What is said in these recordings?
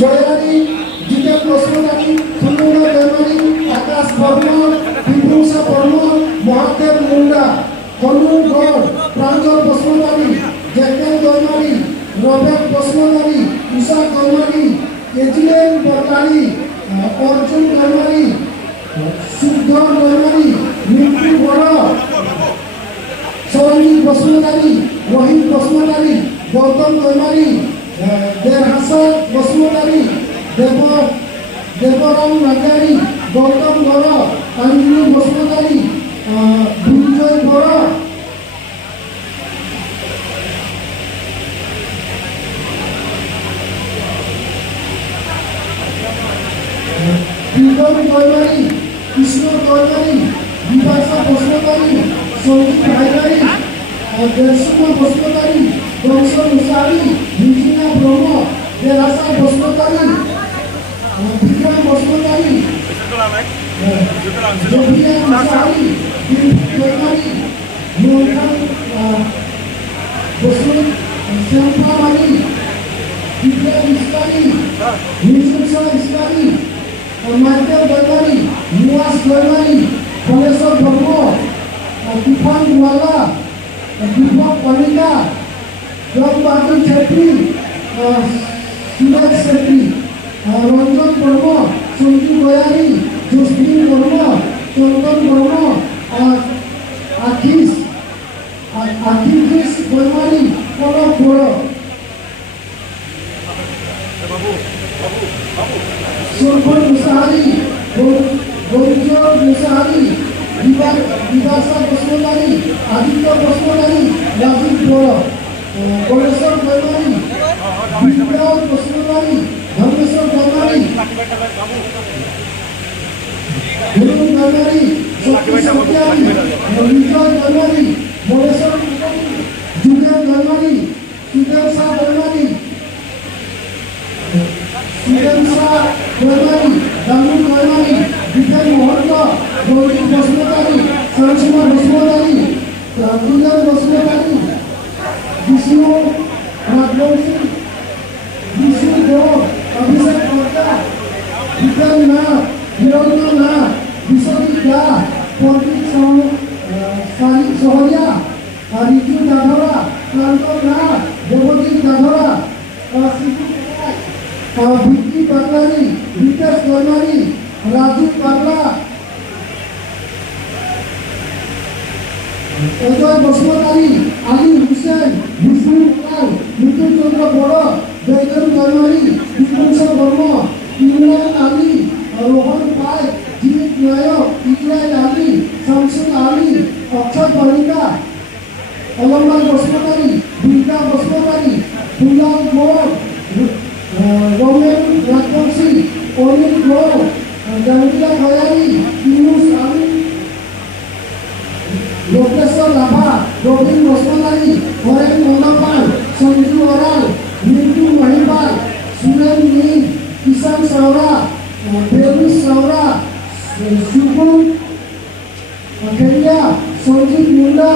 জয়ানী, জিতেন বসুমতানী, সুন্দর দেওয়ানী, আকাশ বর্মা, বিভূষা বর্মা, মহাদেব মুন্ডা, হনুর গড়, প্রাঞ্জল বসুমতানী, জেকেন দৈমানী, রবেট বসুমতানী, উষা দৈমানী, এজিলেন বরকালী, অর্জুন দৈমানী, শুদ্ধ দৈমানী, মিন্টু বড়, সরঞ্জিত বসুমতানী, রহিম বসুমতানী, গৌতম দৈমানী, দেড়হাসা বসুমতানী, দেবরাম নাগারী, গৌতম বড়, আঞ্জলি বসুমতানী, দুর্জয় বড়, বিক্রম দৈমানী, কৃষ্ণ দৈমানী, বিপাশা বসুমতানী, সঞ্জীব ভাইমানী, দেড়শুভ বসুমতানী, বংশ মুসারি, রিজিনা ব্রহ্ম, দেড়হাসা বসুমতানী, বিক্রম বসুমতানী, জভিয়া মুসারি, দৈমানী, মোহন বসুমতানী, শ্যামপামানী, বিপ্লব ইসলামী, হিংসা ইসলামী, মাইকেল দৈমানী, নিয়াস দৈমানী, কলেশ্বর ব্রহ্ম, তুফান ওয়ালা, দীপক কলিতা, জগ বাহাদুর ছেত্রী, সুরেশ ছেত্রী, রঞ্জন বর্ম, সঞ্জু গয়ানী, জসমিন বর্ম, চন্দন বর্ম, আখিস দৈমানী, কনক বড়, সুরভন মুসাহারি, গৌরজ মুসাহারি, বিভাষা বসুমতানী, আদিত্য বসুমতানী, রাজীব বড়, কলেশ্বর দৈমানী, বিপ্লব বসুমতানী, ধর্মেশ্বর দৈমানী, ধনু দৈমানী, শক্তি সত্যানী, বিজয় দৈমানী, মলেশ্বর যুগেন দৈমানী, সুদেব শাহ দৈমানী, দামু দৈমানী, বিজন মহন্ত, গৌরী বসুমতানী, সরসীমা বসুমতানী, কুন্দন বসুমতানী, বিষ্ণু রাজবংশী, বিষ্ণু দেব, অভিষেক কর্তা, বিজ্ঞান নাথ, হিরণ্য নাথ, বিশ্বজিৎ দাস, পণ্ডিত সহরিয়া, ঋতু দাধরা, ক্লান্ত নাথ, দেবজিৎ দাধরা, ভিকি বাগলানি, বিকাশ দৈমানী, রাজু বাগলা, অজয় বসুমতানী, আলী হুসেন, বিষ্ণু পাল, মৃত্যুচন্দ্র বড়, জয়দেব দৈমানী, বিভূষণ বর্ম, ইমরান আলী, রোহন পাইক, জিৎ নায়ক, ইসরায়েল আলী, শামসুল আলী, অক্ষয় বালিকা, অলম্বার বসুমতানী, দুর্গা বসুমতানী, ফুলাল মোড়, রমেন রাজবংশী, অনিল গৌর, জাঙ্গিলা খয়ারি, ইউনুস আলী, লোকেশ্বর লাভা, রবীন বসুমতানী, হরেন মন্দাপাল, সঞ্জু অরাল, মিন্টু মহিপাল, সুরেন নীল, কিষান সাউরা, বেবি সাউরা, শুভম খেলিয়া, সঞ্জীব মুন্ডা।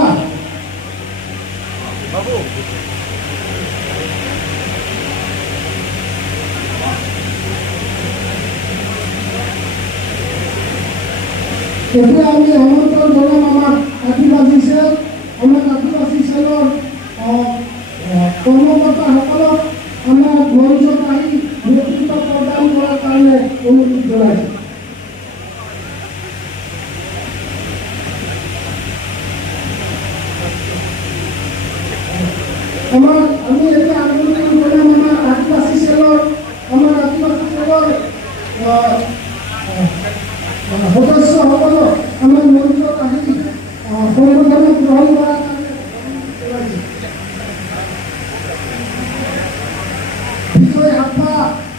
এতিয়া আমি আমন্ত্রণ জনাম আমার আদিবাসী সেল সেলৰ কৰ্মকৰ্তাসকলক আমাৰ মঞ্চত আহি নেতৃত্ব প্ৰদান কৰাৰ কাৰণে অনুৰোধ জনাইছোঁ। আমি এতিয়া আমন্ত্ৰণ জনাম আমাৰ আদিবাসী সেলৰ সদস্যসকলক আমাৰ মঞ্চত আহি সম্বোধন গ্ৰহণ কৰাৰ বিজয় হাপ্পা,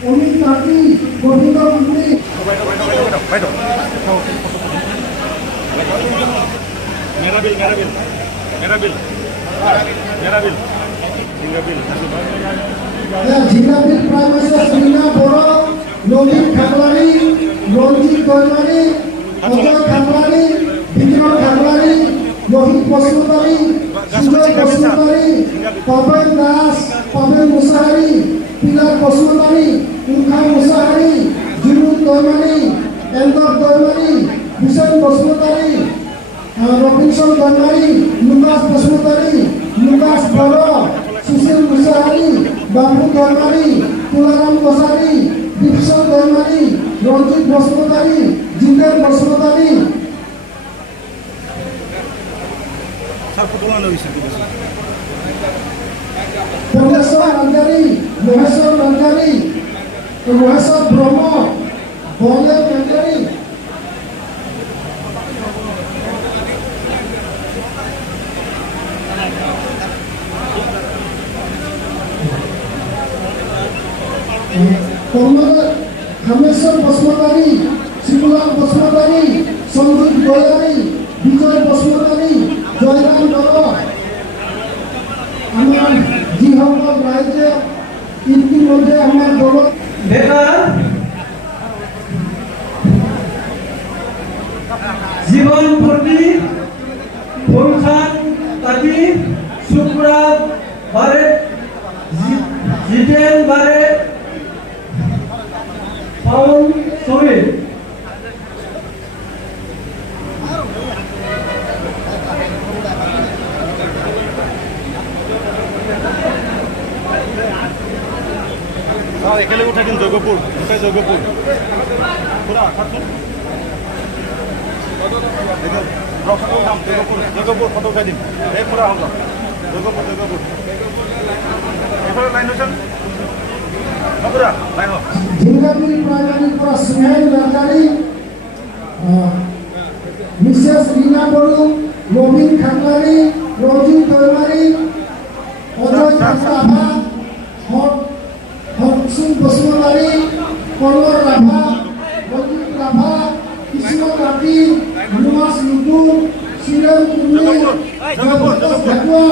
অমিত মাটি, গোবিন্দ মন্ত্রী, জিলাপির প্রাইমারি শ্রীনা বড়, ললিত খাগলানি, রঞ্জিত দৈমানী, অজয় খাগলানি, বিক্রম খাগলানি, রোহিত বসুমতানী, সুজয় বসুমতানী, পাবেল দাস, পাবেল মুসাহারি, পিলার বসুমতানী, দৈমাৰী, এন্দক Daimary, Hussain Basumatary, Robinson Daimary, Lucas Basumatary, Lucas Boro, Sushil Mushahary, Babu Daimary, Tularam Kachari, দীপচন Daimari, Ranjit Basumatary, Jiten Basumatary. Purneswar Narzary, Maheswar Narzary, Maheswar ব্ৰহ্ম, বলদেৱ নাৰ্জাৰী। খামেশ্বৰ বসুমতাৰী, শিৱলাল বসুমতাৰী, সঞ্জীৱ গয়াৰী, বিজয় বসুমতাৰী, জয়ৰাম বড়ো। আমার যিসকল রাইজে ইতিমধ্যে আমার দলত জীবন ভর্তি ফুলখান কাজী শুক্রা বারে জিতেন বারে পাউল শরীর একেলগে উঠাই দিম জগপুৰ উঠাই জগপুৰ পুৰা জগপুৰ ফটো উঠাই দিম এই পুৰা হ'ব জগপুৰ এইফালে লাইন হৈছে পুৰা লাইন হ'ব ঝিঙ্গাপুরি প্রাইমারির পর স্নেহেল নার্জারি, মিসেস রিনা বড়ু, নবীন খাগলারি, রঞ্জিত দৈমারি, অজয় রাভা, হরসিং বসুমতারি, কনর রাভা, রঞ্জিত রাভা, কৃষ্ণ কাটি, নুমাস লুটু, শিরন কুন্ডু, জয়প্রকাশ ঢাকুয়া,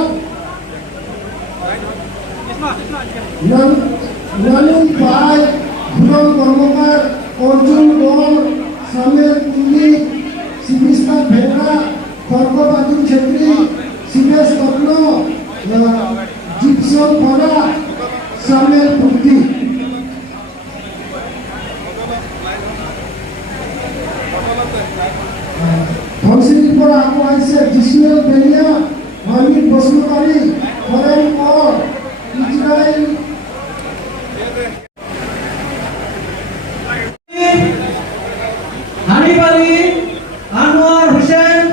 নানুন পাই, ধুরন কর্মকার, অর্জুন গণ, সামেল কুন্ডি, শিবিষ্ণা ভেড়া, খড়গবাদুর ছেত্রী, শিবেশ রত্ন, জিপসন খরা, সামেল ভুক্তি। ধনশিরির পর আকৌ আহিছে জিষ্ণুৱেল বেলিয়া, মানিক বসুমতাৰী, হৰেণ কঁৱৰ, ইজৰাইল হানিফ আলী, আনোয়ার হোসেন,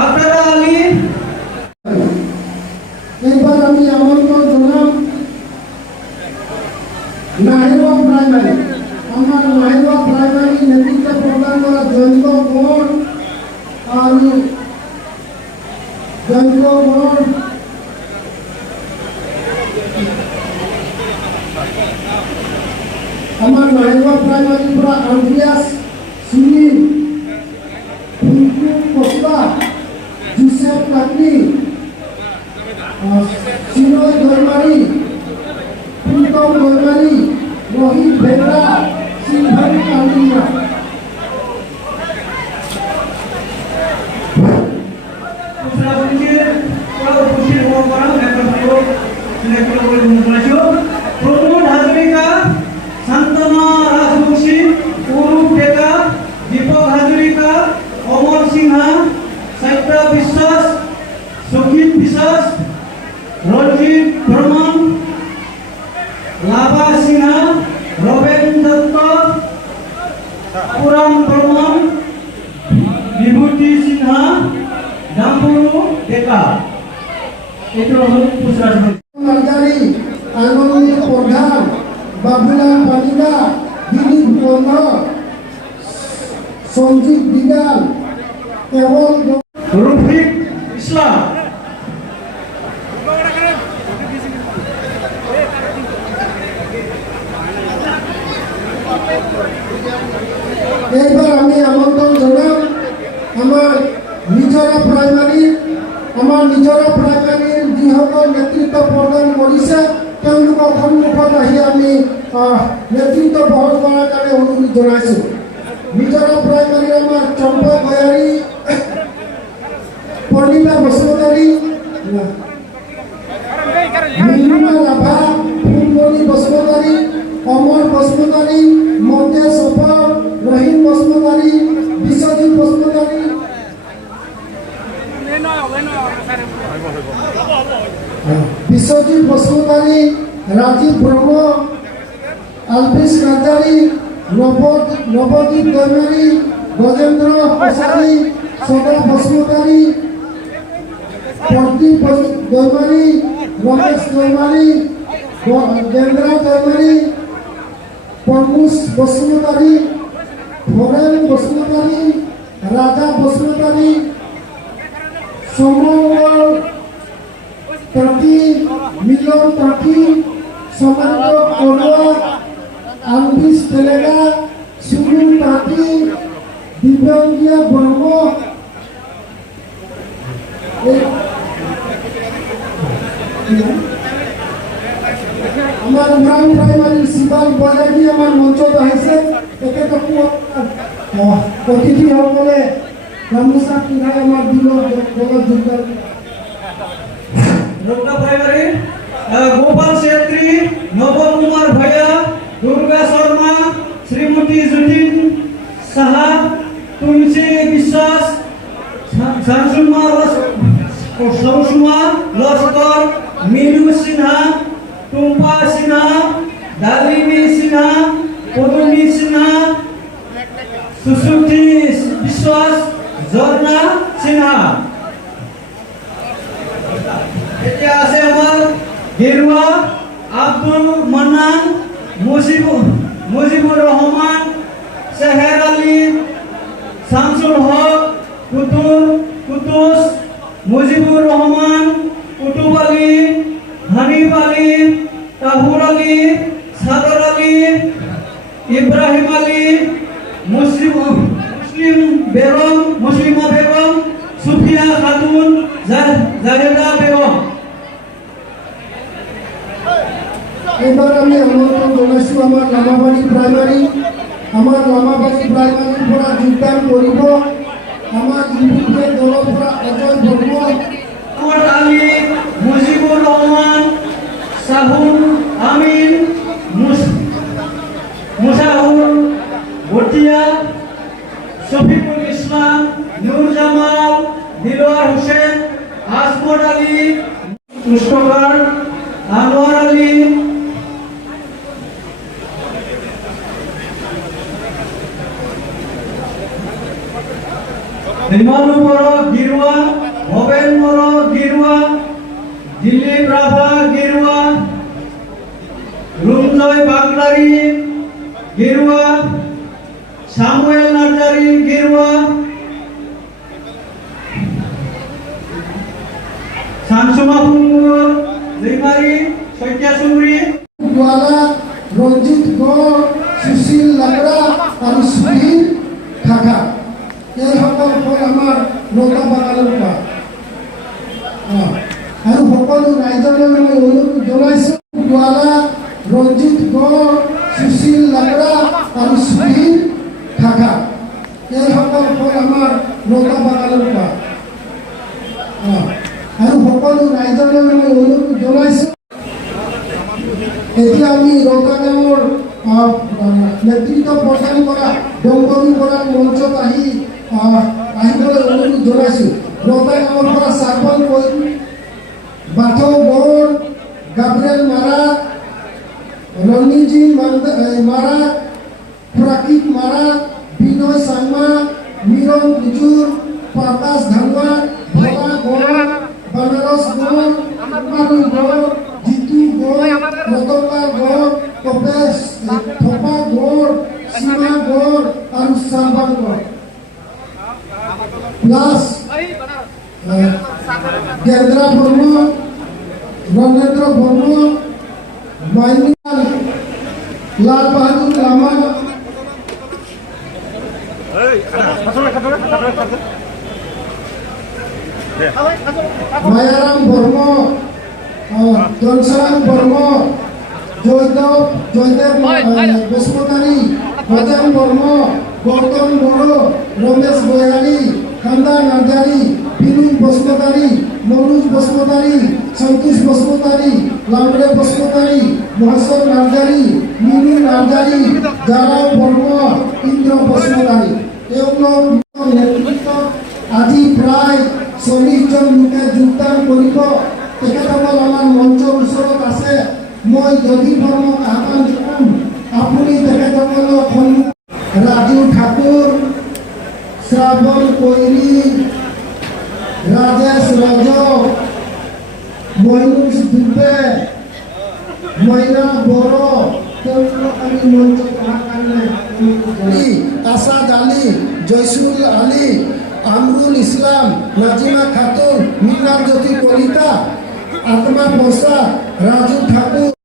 আফতারা আলী। এবার আমি আমন্ত্রণ জানাম নাহেরওয়া প্রাইমারি, আমার নাহেরওয়া প্রাইমারি নেতৃত্ব প্রদান করা জয়ন্ত কোঁৱৰ আৰু জয়ন্ত কোঁৱৰ আমাৰ নাহেৰওয়া প্ৰাইমাৰিৰ পৰা আন্দ্ৰিয়াস সুনীল, পিংকু কচলা, জোসেফ কাটনি, চিনয় দৈমাৰী, প্ৰীতম দৈমাৰী, রোহিত ভেড়া, সিলভারি কান্দিয়া। প্রমোদ হাজরিকা, শান্তনা রাজবংশী, অরূপ ডেকা, দীপক হাজরিকা, অমর সিনহা, সাইত্রা বিশ্বাস, সখীপ বিশ্বাস, রঞ্জিত বর্মন, লাভা সিনহা, রবেন দত্ত, পুরাণ বর্মন, বিভূতি সিনহা, ডাম্বুরু ডেকা। এটা হল পুষ্কর নার্জারি, আনন্দ প্রধান, বাবুলাল পানিদা, দিলীপ বন্ধ, সঞ্জীব দিগাল, কেবল রফিক ইসলাম। এইবার আমি আমন্ত্রণ জানাম আমার নিজৰা প্ৰাইমাৰীৰ যিসকল নেতৃত্ব প্ৰদান কৰিছে তেওঁলোকৰ সন্মুখত আহি আমি নেতৃত্ব বহন কৰাৰ কাৰণে অনুৰোধ জনাইছোঁ। নিজৰা প্ৰাইমাৰীৰ আমাৰ চম্পা গয়াৰী, পৰ্ণিতা বসুমতাৰী, মিলুনা ৰাভা, ফুলমণি বসুমতাৰী, অমৰ বসুমতাৰী, বসুমতাৰী, ৰাজীৱ ব্ৰহ্ম, আলবিছ নাৰ্জাৰী, নৱদ্বীপ দৈমাৰী, গজেন্দ্ৰ কছাৰী, সদা বসুমতাৰী, প্ৰদীপ দৈমাৰী, ৰমেশ দৈমাৰী, গেন্দ্ৰা দৈমাৰী, প্ৰমোদ বসুমতাৰী, ভৰেন বসুমতাৰী, ৰাজা বসুমতাৰী, সমঙ্গল তাঁতী, মিলন তাঁতী, সমন্দ্ৰ বৰুৱা, আলবিছ তেলেগা, সুনীল তাঁতী, দিব্যাংগিয়া ব্ৰহ্ম, আমাৰ গ্ৰাম প্ৰাইমাৰি শিবাল বজাগী আমাৰ মঞ্চত আহিছে। তেখেতকো অতিথিসকলে গামোচা পিন্ধাই আমাৰ দিনৰ দলত যোগদান। রৌকা প্রাইমারি গোপাল ছেত্রী, নবল কুমার ভূঁইয়া, দুর্গা শর্মা, শ্রীমতী যতীন সাহা, তুলসী বিশ্বাস, শামসুমা লস্কর, মিনু সিনহা, টুম্পা সিনহা, ডালিনী সিনহা, পদুমী সিনহা, সুশ্রুতি বিশ্বাস, ঝর্ণা সিনহা। এতিয়া আছে আমাৰ গেৰুৱা, আব্দুল মান্নান, মুজিবুর রহমান, সেহের আলী, শামসুল হক, কুতুস, মুজিবুর রহমান, কুতুব আলী, হানিফ আলী, তাহুর আলী, সাদর আলী, ইব্রাহিম আলী, মুসলিমা বেগম, সুফিয়া খাতুন, জাহেদা বেগম। এবার আমি আমন্ত্রণ জনাইছো আমার লামাবাড়ি প্রাইমারি। আমার লামাবাড়ি প্রাইমারির পৰা যোগদান কৰিব আমাৰ ইউপিএ দলৰ পৰা অজয় বৰ্ম, আলী, মুজিবুর রহমান, সাহুল আমিন, মুসাহুল ভুটিয়া, শফিকুল ইসলাম, নূর জামাল, দিলওয়ার হোসেন, আসমত আলী, পুষ্পকর, আনোয়ার আলী, নির্মল গিরুয়া, ভবেন গিরুয়া, দিলীপ রাভা গিরুয়া, রুমজয় বাগলারি গিরুয়া, সামুয়েল নার্জারি গিরুয়া, শামসুমা ফুঙ্গুর লিমারি শইকিয়া সুমরি, গোৱালা, ৰঞ্জিত গড়, সুশীল লাকৰা আৰু সুধীৰ খাখা। এইসকল হ'ল আমাৰ নৌকা বাগানৰ পৰা। আৰু সকলো ৰাইজলৈ মই অনুৰোধ জনাইছোঁ, গোৱালা, ৰঞ্জিত গড়, সুশীল লাকৰা আৰু সুধীৰ খাখা। এইসকল হ'ল আমাৰ নৌকা বাগানৰ পৰা। আৰু সকলো ৰাইজলৈ মই অনুৰোধ জনাইছোঁ। এতিয়া আমি ৰৌকা গাঁৱৰ নেতৃত্ব প্ৰদান কৰা ডংগৰী বৰাৰ মঞ্চত আহিবলৈ অনুৰোধ জনাইছোঁ। ৰৌকা গাঁৱৰ পৰা চাৰ্বল কৈ, বাথৌ বড়, গাব্ৰিয়েল মাৰা, ৰণীজি মাৰা, প্ৰাকৃত মাৰা, বিনয় চাংমা, মিৰণ কুজুৰ, প্ৰকাশ ধানোৱা, ভলা গড়, বানাৰস গড়, উপাৰু গড়, জিতু গড়, ৰতকা গড়, কপেশ থপা গড়, সীমা গড় আৰু চাহবান গড় প্লাছ গেন্দ্ৰা বৰ্ম, ৰণেন্দ্ৰ বৰ্ম, মাইনিয়াল, লাল বাহাদুৰ লামা, মায়াৰাম বৰ্ম, ধনচাৰাম বৰ্ম, জয়দেৱ বসুমতাৰী, ভজন বৰ্ম, গৌতম বড়ো, ৰমেশ বৈৰাগী, কান্দা নাৰ্জাৰী, বিনোদ বসুমতাৰী, মনোজ বসুমতাৰী, সন্তোষ বসুমতাৰী, লামৰে বসুমতাৰী, মহেশ্বৰ নাৰ্জাৰী, মিনু নাৰ্জাৰী, জাৰাও বৰ্ম, ইন্দ্ৰ বসুমতাৰী। তেওঁলোক নেতৃত্বত আজি প্ৰায় 40জন লোকে যোগদান কৰিব। তেখেতসকল আমাৰ মঞ্চৰ ওচৰত মই যদি বৰ্মক আহ্বান জনাম আপুনি তেখেতসকলক ৰাজু ঠাকুৰ, শ্ৰাৱণ কৈৰী, ৰাজেশ ৰজক, মইনুছ দুবে, মইনা বড়ো তেওঁলোকক আমি মঞ্চত অহাৰ কাৰণে আছাদ আলী, জয়সুল আলী, আমৰুল ইছলাম, নাজিমা খাতুন, মীনাজ্যোতি কলিতা, আত্মা প্ৰসাদ, ৰাজু ঠাকুৰ।